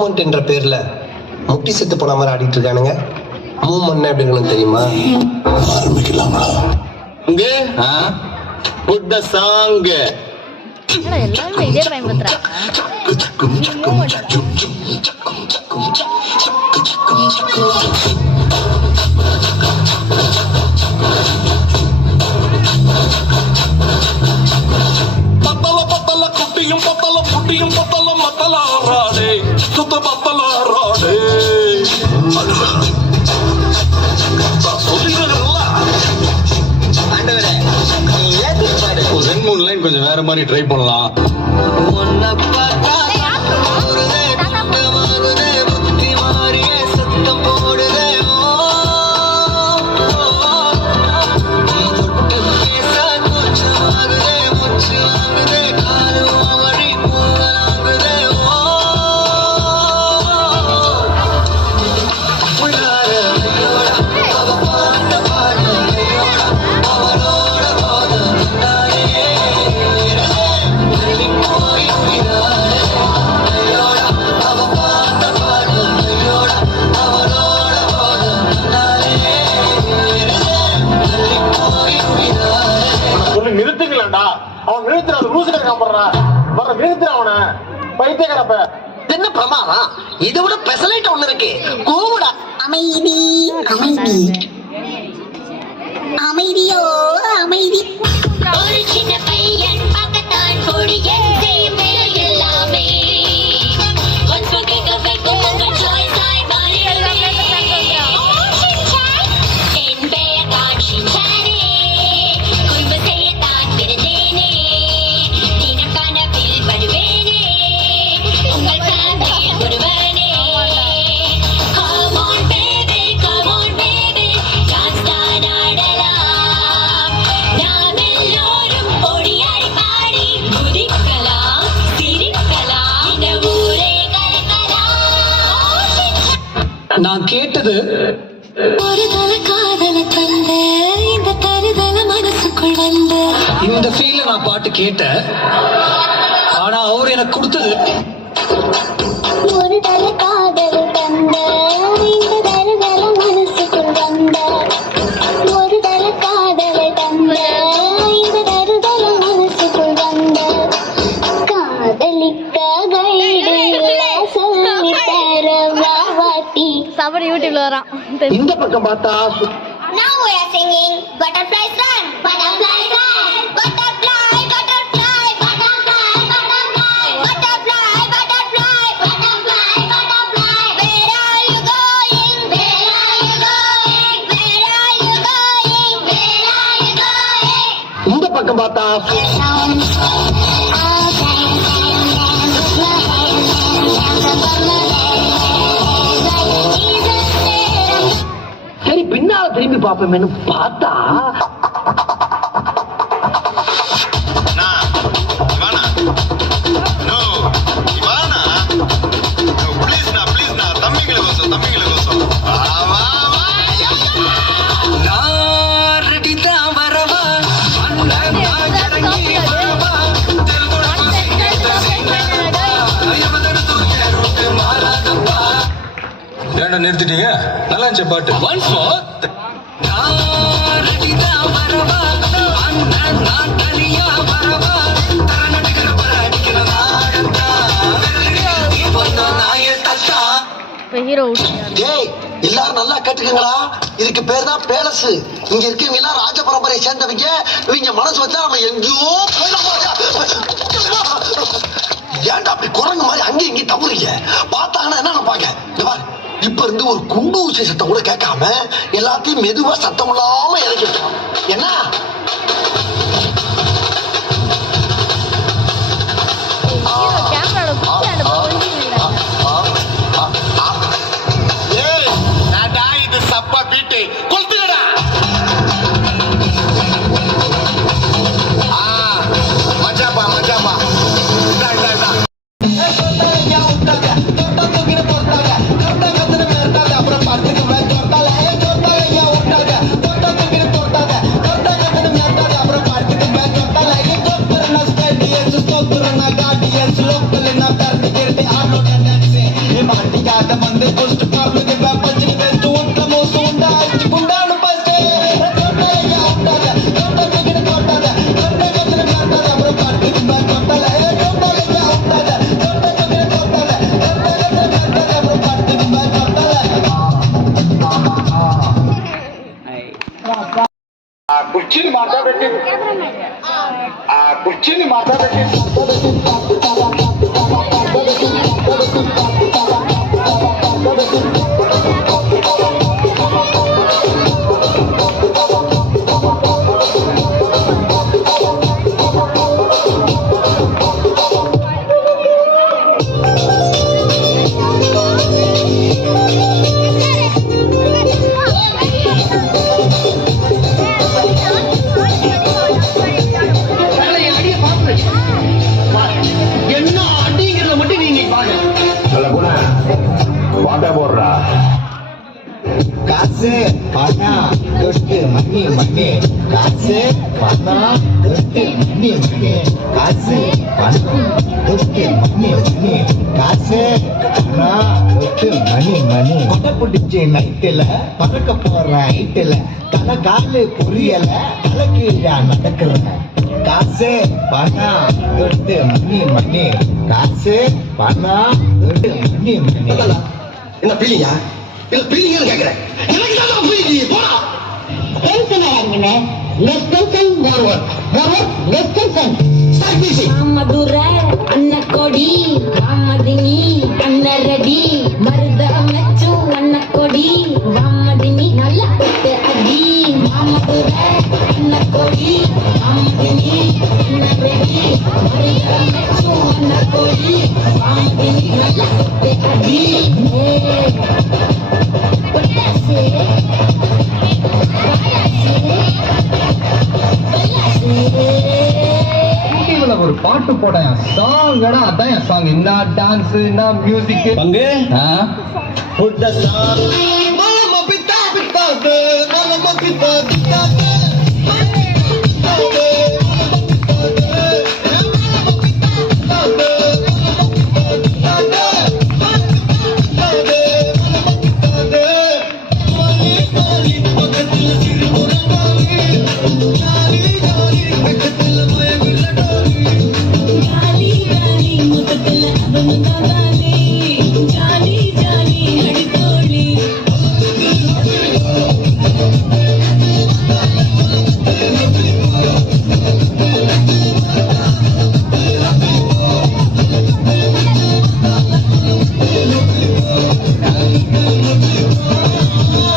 Moment என்ற பேர்ல முட்டி செத்து போன மாதிரி ஆடிட்டு இருக்கானுங்க. மூமெண்ட் எப்படின்னு தெரியுமா? ஆரம்பிக்கலாங்களா? Put the song. எல்லாரும் இதே பயன்படுத்துறாங்க. பத்தல குட்டியும் பத்தல புட்டியும் பத்தல மத்தல ஆறாடே சுத்த பத்தல ஆறாடே ஒரு 2-3 லைன் கொஞ்சம் வேற மாதிரி ட்ரை பண்ணலாம். நிறுத்துங்களா? அவன் நிறுத்துற லூசுல காப்படுறா வர நிறுத்துற அவனை பைத்தியக்காரப்ப. என்ன பிரமாதம்? இதை விட பெசலைட் ஒண்ணு இருக்கு. கூவுடா. அமைதி அமைதி அமைதியோ அமைதி. ஒரு சின்ன பையன் பார்க்கத்தான் கொடிய எல்லாமே என் பெயர் தான் ஷின்சானே, குறும்பு செய்யத்தான் பிறந்தேனே, தினம் கனவில் வருவேனே, உங்கள் ஃபேமிலியில் ஒருவனே. Come on baby, dance தான் ஆடலாம். நாம் எல்லோரும் ஓடியாடி பாடி குதிக்கலாம், சிரிக்கலாம், இந்த ஊரே கலக்கலாம். நான் கேட்டது ஒரு தல காதல தந்த இந்த தருதல மனசுக்குள் வந்த இந்த ஃபீல்ல நான் பாட்டு கேட்டேன். ஆனா அவர் எனக்கு கொடுத்தது ஒரு தல காதல தந்த இந்த தருதல மனசுக்குள் வந்த ஒரு தல காதல தந்த இந்த தருதல மனசுக்குள் வந்த காதலிக்க கைடு சொல்லி தர வாட்டி. சபரி யூடியூப்ல வரான். இந்த பக்கம் பார்த்தா Now we are singing Butterflies Run. Butterflies Run. Butterfly, butterfly, butterfly, butterfly, butterfly, butterfly, butterfly, butterfly. Where are you going? Where are you going? Where are you going? Where are you going? இந்த பக்கம் பார்த்தா Sounds all dance and dance like Jesus said. சரி பின்னால திரும்பி பார்ப்போமேனு பார்த்தா ஏன்டா நிறுத்திட்டீங்க? நல்லா இருந்துச்சு பாட்டு. Once more. ஹீரோ டேய் எல்லாரும் நல்லா கேட்டுக்கங்களா? இதுக்கு பேர் தான் பேலஸ். இங்க இருக்கவங்க எல்லாம் ராஜ பரம்பரையை சேர்ந்தவங்க. இவங்க மனசு வச்சா நம்ம எங்கேயோ ஏன்டா அப்படி குரங்கு மாதிரி அங்கேயும் இங்கேயும் தவறுங்க? பார்த்தாங்கன்னா என்ன நினைப்பாங்க? இப்ப இருந்து ஒரு குண்டு ஊசி சத்தம் கூட கேட்காம எல்லாத்தையும் மெதுவா சத்தம் இல்லாம இறக்கிட்டோம். என்ன கேமரால பிடிச்சாண்டு போய் இது சப்பா பீட்டு கொளுத்துக்கடா. மச்சாப்பா மச்சாப்பா அப்புறம் மணி காசு பணம் துட்டு மணி மணி காசு பணம் துட்டு மணி மணி காசு பணம் துட்டு மணி மணி கொடை பிடிச்சி நைட்டுல பறக்க போற ஹைட்டுல தலை காலு புரியல தலை கீழா நடக்கிறேன் காசு பணம் துட்டு மணி மணி காசு பணம் துட்டு மணி மணி என்ன பீலிங்கா இல்ல பீலிங்கன்னு கேக்குறேன் எனக்கு தான் பீலிங்க போடா டென்ஷன் ஆகாதீங்க less tension more work less tension start பீசி மதுரை அன்னக்கொடி வாமதினி அன்னரடி மருத மெச்சு அன்னக்கொடி வாமதினி நல்ல கொட்டு அடி மதுரை அன்னக்கொடி வாமதினி அன்னரடி மருத மெச்சு அன்னக்கொடி வாமதினி நல்ல கொட்டு அடி பொட்டாசே டிவில ஒரு பாட்டு போட சாங்கடா அதான் என் சாங் என்ன டான்ஸ் என்ன மியூசிக் பங்கு புட் த சாங் மாமா பித்தா பித்தா மாமா பித்தா பித்தா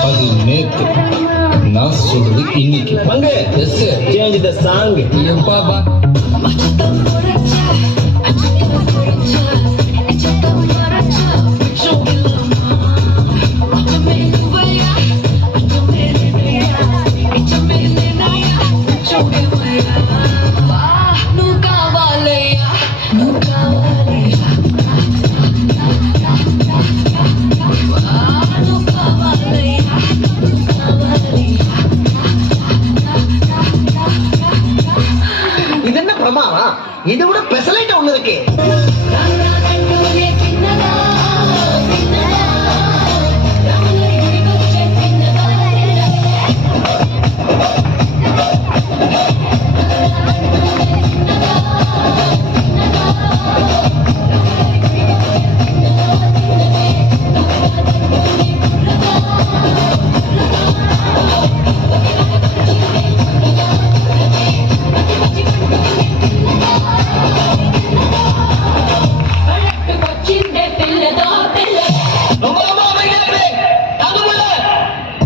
அது நேத்து நான் சொல்றது இன்னைக்கு பங்கு எஸ் சேஞ்ச் த சாங் எப்பா பா இது என்ன பிரமாதம் இதை விட பெசலைட் ஒண்ணு இருக்கு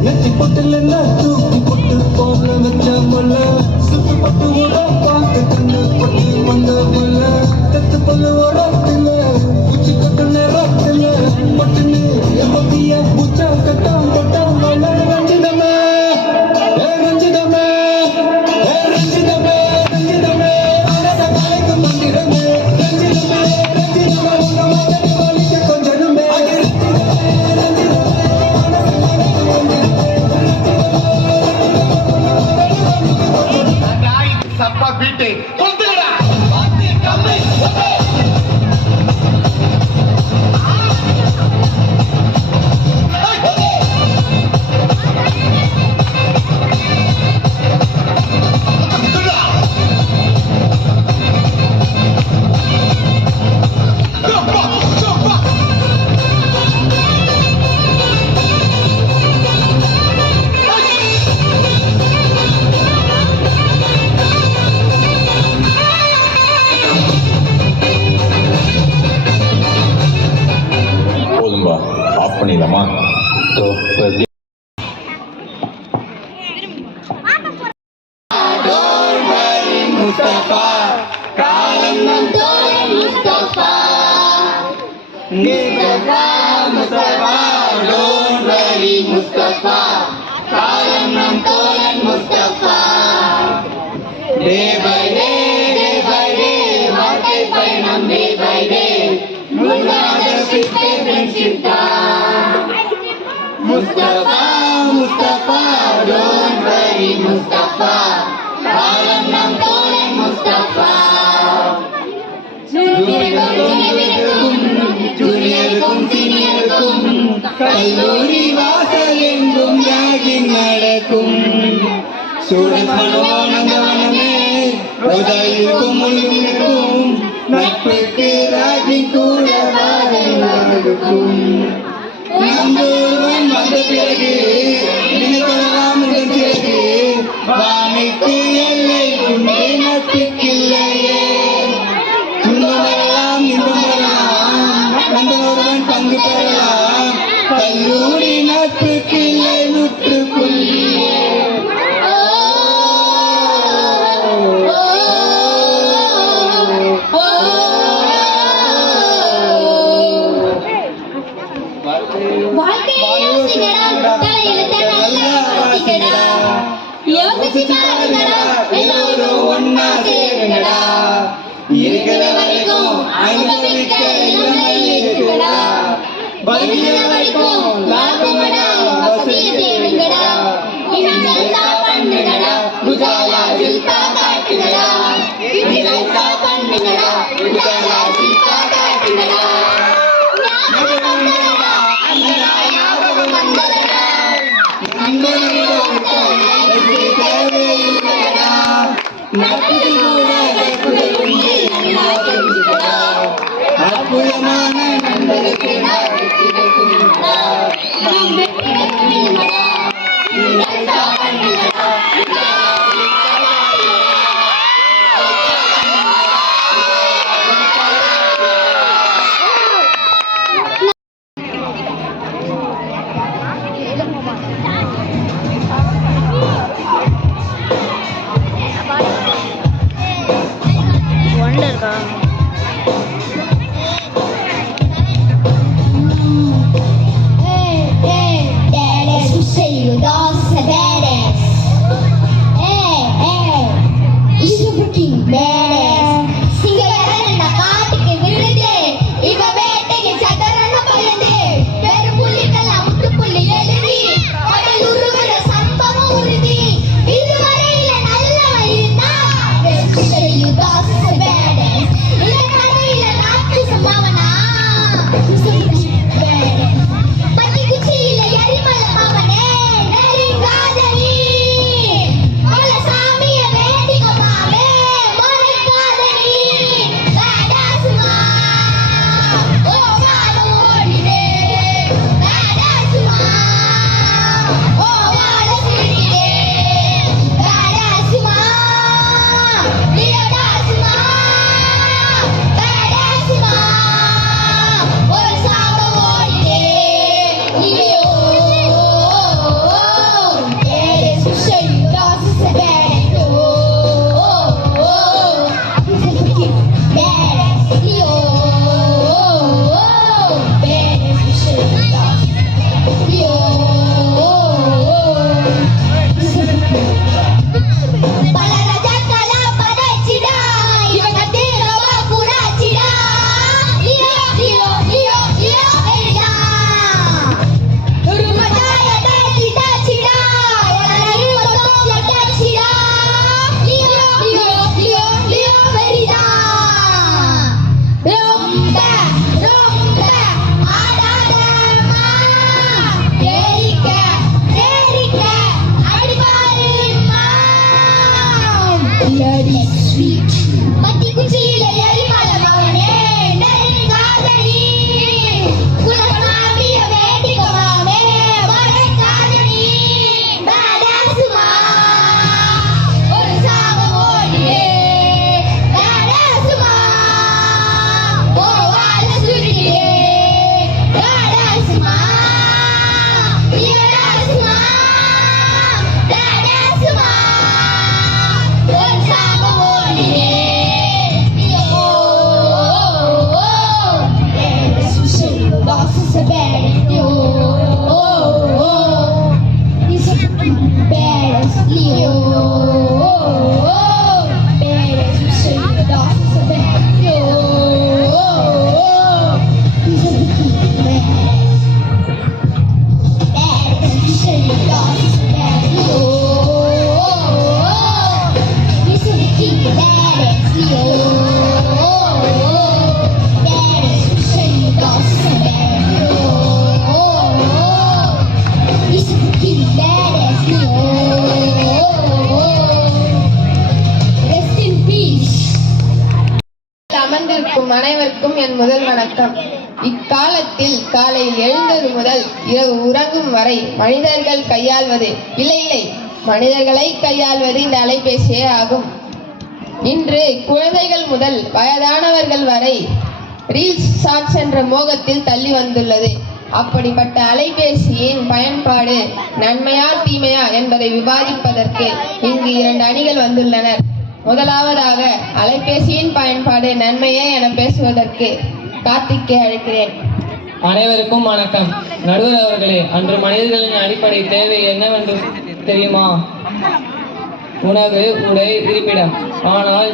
நெத்தி பொட்டுல தூக்கி பொட்டு போல வச்ச முல்ல சுத்தி பொட்டு ஓட பார்த்து கண்ணு பொட்டு வந்த முல்ல கத்து பொண்ணு ஓடத்துல உச்சி கட்டு நேரத்துல பொட்டுன்னு எப்படிய பூச்சா கட்டம் கட்டம் வள ரஞ்சிதமே ரஞ்சிதமே ரஞ்சிதமே ரஞ்சிதமே அனத காலைக்கு மந்திரமே ரஞ்சிதமே ரஞ்சிதமே உங்க மாதிரி வலிக்க கொஞ்சமே சப்பா பீட்டு கொடுத்துக்கடா போதும்பா ஆஃப் பண்ணிடலாமா Mustafa, Mustafa, don't worry. Hari Mustafa, malam nam tolong Mustafa. ஜூனியருக்கும் சீனியருக்கும் கல்லூரி வாசல் எங்கும் ராகிங் நடக்கும். ஸ்டூடெண்ட்ஸ் மனோனந்தவனமே ரோஜா இருக்கும் முள்ளும் இருக்கும், நட்புக்கு ராகிங் கூட இருக்கும். நம்பொருவன் வந்த பிறகு நினைக்கலாம் முதல் பிறகு, வாணிக்கு எல்லை உண்டு நட்புக்கில்லையே. துன்பமெல்லாம் இன்பமெல்லாம் நண்பனுடன் பங்கு பெறலாம், கல்லூரி நட்புக்கில்லை முற்றுப்புள்ளியே. வாழ்க்கையை யோசிங்கடா, தலையெழுத்தை நல்லா வாசிங்கடா. யோசிச்சு பாருங்கடா, எல்லோரும் ஒண்ணா சேருங்கடா. இருக்கிற வரைக்கும் அனுபவிக்க இளமை இருக்குடா, வருகிற வரைக்கும் லாபமடா வசதியை தேடுங்கடா. ஜல்சா பண்ணுங்கடா, குஜாலா ஜில்பா காட்டுங்கடா. ஜல்சா பண்ணுங்கடா, குஜாலா ஜில்பா காட்டுங்கடா. ஞாபகம் வந்ததடா, அந்த நாள் ஞாபகம் வந்ததடா. நண்பர்களோடு தேவையில்லைடா, நட்பில் கூட நட்புகள் உண்டு நல்லா தெரிஞ்சுக்கடா. அற்புதமான நண்பருக்கு நாம் வெற்றி பெறுவோம்டா. நாம் வெற்றி பெறுவோம்டா. ஜல்சா பண்ணுங்கடா, குஜாலா ஜில்பா காட்டுங்கடா. ஒன்ல இருக்கா? Hey, hey, badass, who say you lost a badass? Hey, hey, it's a freaking badass. சிங்கரன காட்டுக்கு விழுது, இவ வேட்டைக்கு சதரன பயந்து, பெரும் புலிக்கெல்லாம் முட்டுப்புள்ளி எழுதி, கடல் உருகுற சம்பவம் உறுதி. இதுவரையில நல்லவன் இருந்தா, who say you lost a badass? இல்ல கடையில நாட்டு சம்பவனா, who say you badass? பட்டி குச்சியில எரிமல மவனே, நெருங்காதடி. மல சாமிய வேண்டிக்க மாவே, மறைக்காதடி. பேடாசுமா, ஓ வாழ ஓடிடே. பேடாசுமா, ஓ வாழ சிரிக்கிடே. பேடாசுமா, வீரடாசுமா. பேடாசுமா, ஒரு வணக்கம். இக்காலத்தில் காலையில் எழுந்தது முதல் இரவு உறங்கும் வரை மனிதர்கள் கையாள்வது இல்லை மனிதர்களை கையாள்வது இந்த அலைபேசியே ஆகும். இன்று குழந்தைகள் முதல் வயதானவர்கள் வரை ரீல்ஸ் ஷார்ட்ஸ் என்ற மோகத்தில் தள்ளி வந்துள்ளது. அப்படிப்பட்ட அலைபேசியின் பயன்பாடு நன்மையா தீமையா என்பதை விவாதிப்பதற்கு இங்கு 2 அணிகள் வந்துள்ளனர். முதலாவதாக அலைபேசியின் பயன்பாடு நன்மையே என பேசுவதற்கு கார்த்திக்கை அழைக்கிறேன். அனைவருக்கும் வணக்கம். நடுவர் அவர்களே, அன்று மனிதர்களின் அடிப்படை தேவை என்னவென்று தெரியுமா? உணவு, உடை, இருப்பிடம். ஆனால்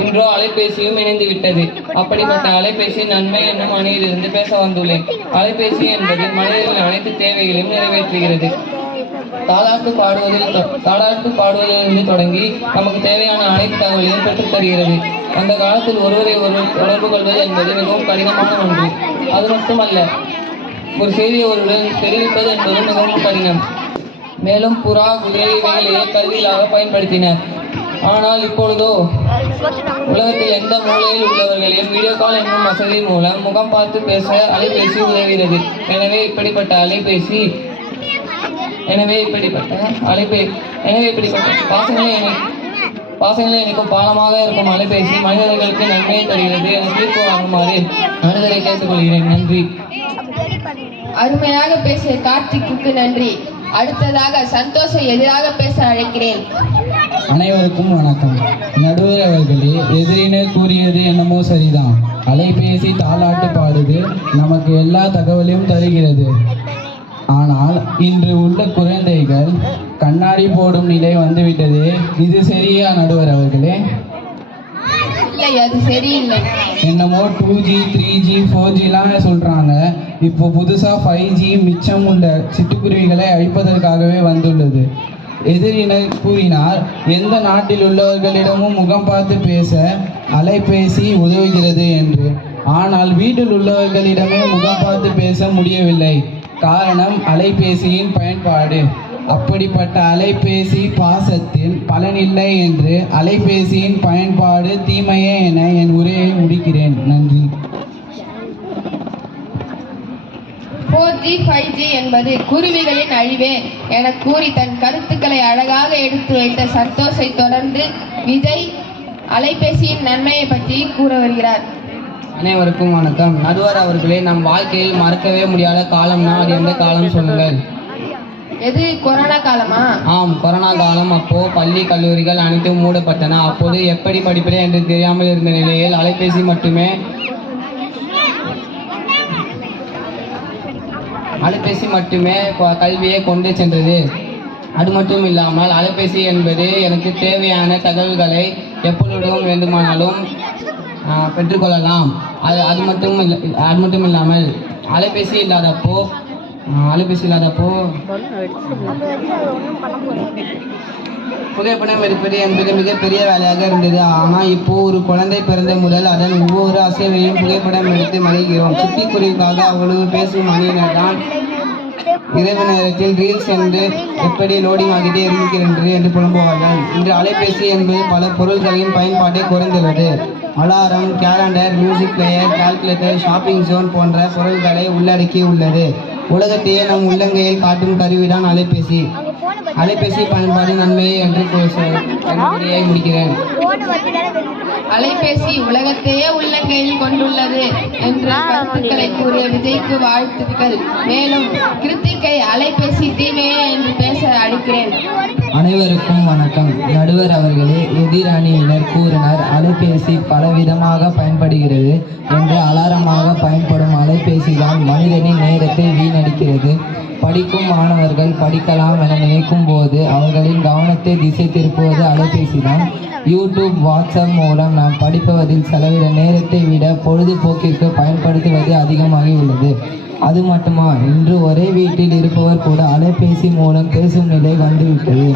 இன்றோ அலைபேசியும் இணைந்து விட்டது. அப்படிப்பட்ட அலைபேசி நன்மை என்னும் அணியிலிருந்து பேச வந்துள்ளேன். அலைபேசி என்பது மனிதர்களின் அனைத்து தேவைகளையும் நிறைவேற்றுகிறது. தாலாட்டு பாடுவதிலிருந்து தொடங்கி நமக்கு தேவையான அனைத்து தகவலையும் பெற்றுத் தருகிறது. அந்த காலத்தில் ஒருவரை ஒருவர் தொடர்பு கொள்வது என்பது மிகவும் கடினமான ஒன்று. அது மட்டுமல்ல, ஒரு செய்தியை ஒருவருடன் தெரிவிப்பது என்பது மிகவும் கடினம். மேலும் புறா, குதிரை இவைகளையே கருவிகளாக பயன்படுத்தினர். ஆனால் இப்பொழுதோ உலகத்தில் எந்த மூலையில் உள்ளவர்களையும் வீடியோ கால் என்னும் வசதி மூலம் முகம் பார்த்து பேச அலைபேசி உதவுகிறது. எனவே இப்படிப்பட்ட பாசங்களை இணைக்கும் பாலமாக இருக்கும் அலைபேசி மனிதர்களுக்கு நன்மையை தருகிறது என தீர்ப்பு வாங்குமாறு நடுவரை கேட்டுக்கொள்கிறேன். நன்றி. அருமையாக பேசிய கார்த்திக்கு நன்றி. அடுத்ததாக சந்தோஷை எதிராக பேச அழைக்கிறேன். அனைவருக்கும் வணக்கம். நடுவர் அவர்களே, எதிரினர் கூறியது என்னமோ சரிதான். அலைபேசி தாலாட்டு பாடுது, நமக்கு எல்லா தகவலையும் தருகிறது. ஆனால் இன்று உள்ள குழந்தைகள் கண்ணாடி போடும் நிலை வந்துவிட்டது. இது சரியா நடுவர் அவர்களே? இல்லை, அது சரியில்லை. என்னமோ 2G 3G 4Gலாம் சொல்றாங்க. இப்போ புதுசா 5G மிச்சம் உள்ள சிட்டுக்குருவிகளை அழிப்பதற்காகவே வந்துள்ளது. எதிரினர் கூறினார், எந்த நாட்டில் உள்ளவர்களிடமும் முகம் பார்த்து பேச அலைபேசி உதவுகிறது என்று. ஆனால் வீட்டில் உள்ளவர்களிடமே முகம் பார்த்து பேச முடியவில்லை. காரணம் அலைபேசியின் பயன்பாடு. அப்படிப்பட்ட அலைபேசி பாசத்தில் பலனில்லை என்று அலைபேசியின் பயன்பாடு தீமையே என என் உரையை முடிக்கிறேன். நன்றி. 4G 5G என்பது குருவிகளின் அழிவே என கூறி தன் கருத்துக்களை அழகாக எடுத்து வைத்த சந்தோஷை தொடர்ந்து விஜய் அலைபேசியின் நன்மையை பற்றி கூற வருகிறார். அனைவருக்கும் வணக்கம். நடுவர் அவர்களே, நம் வாழ்க்கையில் மறக்கவே முடியாத காலம்னா அது எந்த காலம் சொல்லுங்கள்? எது, கொரோனா காலமா? ஆம், கொரோனா காலம். அப்போ பள்ளி கல்லூரிகள் அனைத்தும் மூடப்பட்டன. அப்போது எப்படி படிப்பது என்று தெரியாமல் இருந்த நிலையில் அலைபேசி மட்டுமே கல்வியை கொண்டு சென்றது. அது மட்டும் இல்லாமல் அலைபேசி என்பது எனக்கு தேவையான தகவல்களை எப்பொழுதும் வேண்டுமானாலும் பெற்றுக்கொள்ளலாம். அது மட்டும் இல்லாமல் அலைபேசி இல்லாதப்போ புகைப்படம் எடுப்பது என்பது மிகப்பெரிய வேலையாக இருந்தது. ஆனால் இப்போ ஒரு குழந்தை பிறந்த முதல் அதன் ஒவ்வொரு அசைவையும் புகைப்படம் எடுத்து மகிழ்கிறோம். சிட்டிக்குருவிக்காக அவ்வளவு பேசும் மணியினர் தான் இரவு நேரத்தில் ரீல்ஸ் என்று எப்படி லோடிங் ஆகிட்டே இருக்கிறது என்று புலம்புவார்கள். இன்று அலைபேசி என்பது பல பொருள்களின் பயன்பாட்டை குறைந்துள்ளது. Alarm, calendar, music player, calculator, shopping zone போன்ற பொருள்களை உள்ளடக்கி உள்ளது. உலகத்தையே நம் உள்ளங்கையில் காட்டும் கருவிதான் அலைபேசி. அலைபேசி பயன்பாடு நன்மையே என்று முடிக்கிறேன். அலைபேசி உலகத்தையே உள்ளங்கையில் கொண்டுள்ளது என்ற கருத்துக்களை கூறிய விஜய்க்கு வாழ்த்துக்கள். மேலும் கிருத்திகை அலைபேசி தீமையே என்று பேச அழைக்கிறேன். அனைவருக்கும் வணக்கம். நடுவர் அவர்களே, எதிரணியினர் கூறினர் அலைபேசி பலவிதமாக பயன்படுகிறது என்று. அலாரமாக பயன்படும் அலைபேசி தான் மனிதனின் நேரத்தை வீணடிக்கிறது. படிக்கும் மாணவர்கள் படிக்கலாம் என நினைக்கும் போது அவர்களின் கவனத்தை திசை திருப்புவது அலைபேசி தான். யூடியூப், வாட்ஸ்அப் மூலம் நாம் படிப்பதில் செலவிட நேரத்தை விட பொழுதுபோக்கிற்கு பயன்படுத்துவது அதிகமாகி உள்ளது. அது மட்டுமா, இன்று ஒரே வீட்டில் இருப்பவர் கூட அலைபேசி மூலம் பேசும் நிலை வந்துவிட்டது.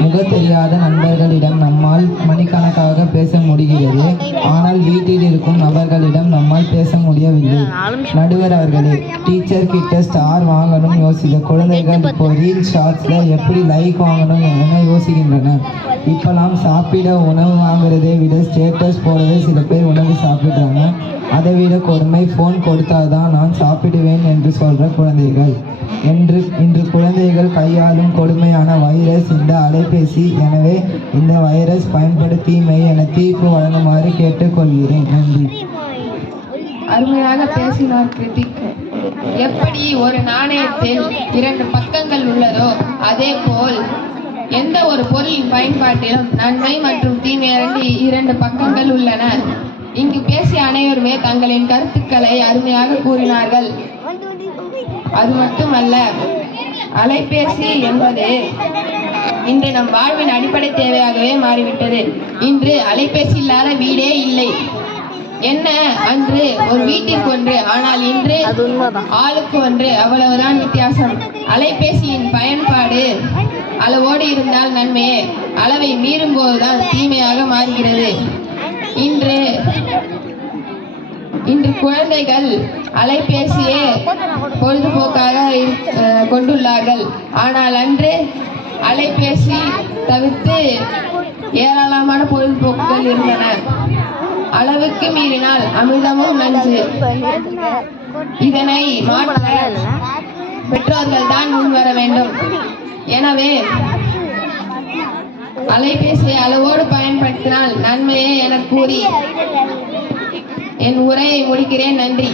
முக தெரியாத நண்பர்களிடம் நம்மால் மணிக்கணக்காக பேச முடிகிறது. ஆனால் வீட்டில் இருக்கும் நபர்களிடம் நம்மால் பேச முடியவில்லை. நடுவர் அவர்களே, டீச்சர் கிட்ட ஸ்டார் வாங்கணும் யோசித்த குழந்தைகள் இப்போ ரீல் ஷார்ட்ஸ்ல எப்படி லைக் வாங்கணும் என யோசிக்கின்றனர். இப்போலாம் சாப்பிட உணவு வாங்குறதை விட ஸ்டேட்டஸ் போடவே சில பேர் உணவு சாப்பிட்றாங்க. அதை விட கொடுமை ஃபோன் கொடுத்தாதான் நான் சாப்பிடுவேன் என்று சொல்கிற குழந்தைகள். இன்று குழந்தைகள் கையாளும் கொடுமையான வைரஸ் இந்த அலைபேசி. எனவே இந்த வைரஸ் பயன்படுத்தீமை என தீர்ப்பு வழங்குமாறு கேட்டுக்கொள்கிறேன். நன்றி. அருமையாக பேசினார் கிருத்திக். எப்படி ஒரு நாணயத்தில் 2 பக்கங்கள் உள்ளதோ அதே போல் எந்த ஒரு பொருளின் பயன்பாட்டிலும் நன்மை மற்றும் தீமை 2 பக்கங்கள் உள்ளன. இங்கு பேசிய அனைவருமே தங்களின் கருத்துக்களை அருமையாக கூறினார்கள். அது மட்டுமல்ல, அலைபேசி என்பது இன்று நம் வாழ்வின் அடிப்படை தேவையாகவே மாறிவிட்டது. இன்று அலைபேசி இல்லாத வீடே இல்லை. என்ன, அன்று ஒரு வீட்டிற்கு ஒன்று, ஆனால் இன்று ஆளுக்கு ஒன்று, அவ்வளவுதான் வித்தியாசம். அலைபேசியின் பயன்பாடு அளவோடு இருந்தால் நன்மையே, அளவை மீறும் போதுதான் தீமையாக மாறுகிறது. இன்று குழந்தைகள் அலைபேசியே பொழுதுபோக்காக கொண்டுள்ளார்கள். ஆனால் அன்று அலைபேசி தவிர்த்து ஏராளமான பொழுதுபோக்குகள் இருந்தன. அளவுக்கு மீறினால் அமிர்தமும் நஞ்சு. இதனை மாற்ற பெற்றோர்கள் தான் முன்வர வேண்டும். எனவே அலைபேசியை அளவோடு பயன்படுத்தினால் நன்மையே என கூறி என் உரையை முடிக்கிறேன். நன்றி.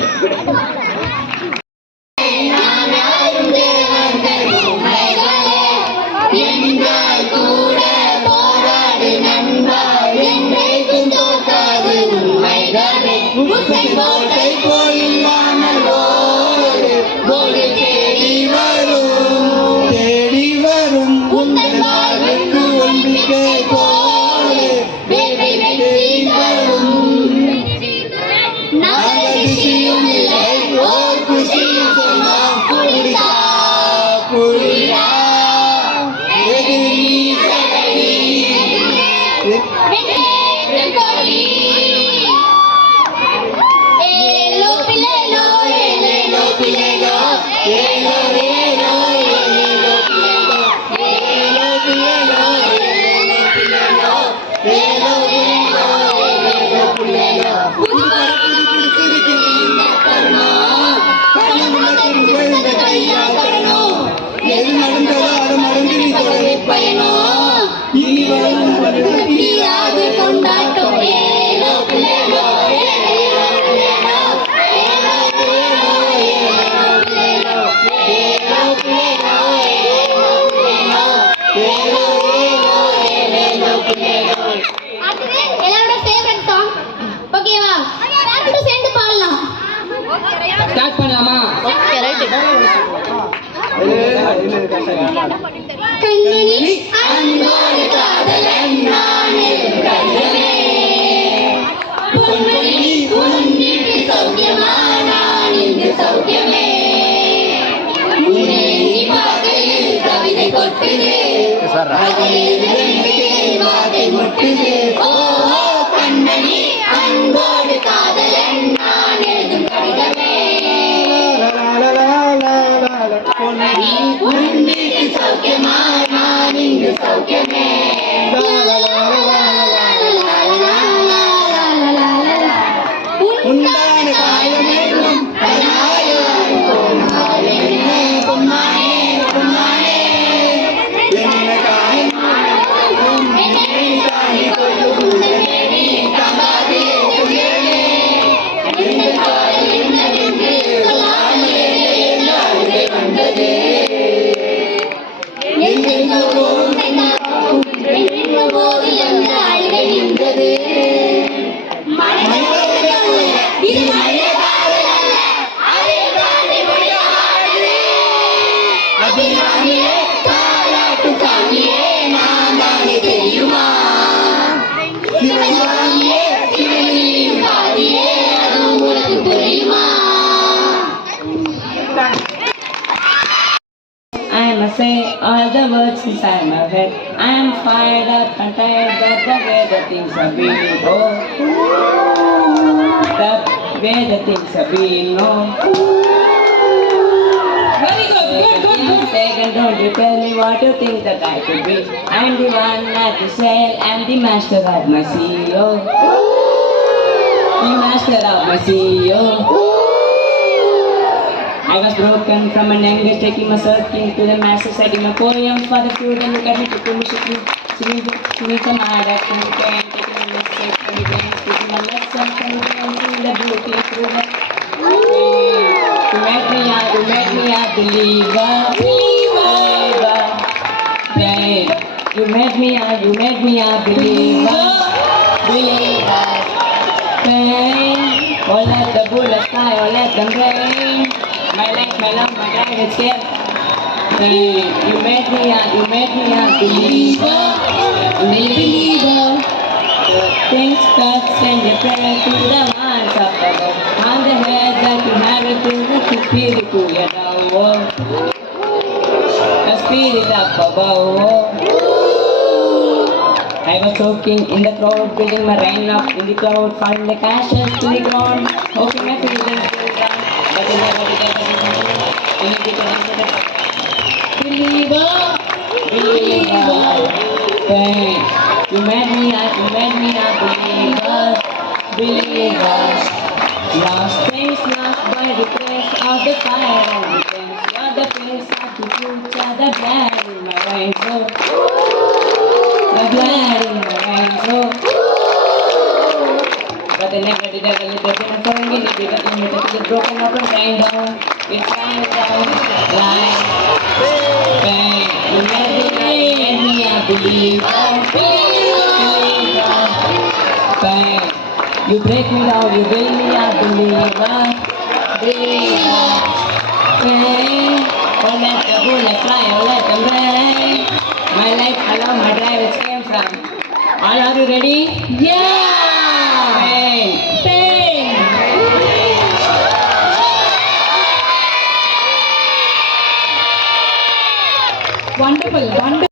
கண்மணி அன்போடு காதலன் நான் எழுதுகிறேனே. பொன்மணி உன் வீட்டு சௌக்கியமா, நான் இங்கு சௌக்கியமே. உன்னை பார்க்கையில் கவிதை கொட்டுது, வார்த்தை முட்டுது. ஓ கண்மணி அன்போடு காதலன் நான் எழுதும் கடிதமே. உன் வீட்டு சௌக்கியமா, நான் இங்கு சௌக்கியமே. உண்டான காயமேலும் பொம்மானே பொம்மானே என்ன காயம் தானே கொள்ளும் தமாதே புயலே இந்த காலம் என்னவென்று சொல்லாமலே அழுகை வந்தது. எங்கெங்கோ போது அந்த அழுகை நின்றது. இது மனித காதல் அல்ல, அதை தாண்டி முடியாது. அபிராமியே தாலாட்டு சாமியே நான் தானே தெரியுமா? சிவசாமியே சிவனின் பாதியே அது உனக்கு புரியுமா? I must say all the words inside my head. I am fired up and tired of the way the things are being. Oh, the way the things are being. Oh, very good, good, good, good. Second, don't you tell me what you think that I could be. I'm the one at the sail, I'm the master of my CEO. The master of my CEO. I was broken from an angle, taking my circling to the masses, writing my poems for the few, then look at me, took me singing some hard action, taking a mistake from the game, speaking my lesson from the game, seeing the beauty through the You made me a believer, babe. You made me a believer, babe. Oh, let the bullets fly, oh, let them rain. My life, my love, my life is here. Babe, you made me a believer, The things that send your prayer to the minds up above. On the head that you have it to the spirit to your down. The spirit up above. I was choking in the crowd, building my rain up in the cloud, falling like ashes to the ground, hoping my feelings will down. But it never did ever believer, hey, you made me a believer. Lost things lost by the grace of the fire and the flames. You're the place of the future, the blood in my veins, oh. The blood in my veins, oh. But they never did ever let the dinner for me. They did it is broken up and rain down. It's lying down, lying. Bang, you made me a believer. Bang, you break me down, you build me a believer. Bang, oh let the bullets fly, oh let them rain. My life, hello, my drive, it came from. All are you ready? Yeah! Bang, bang. Wonderful, wonderful.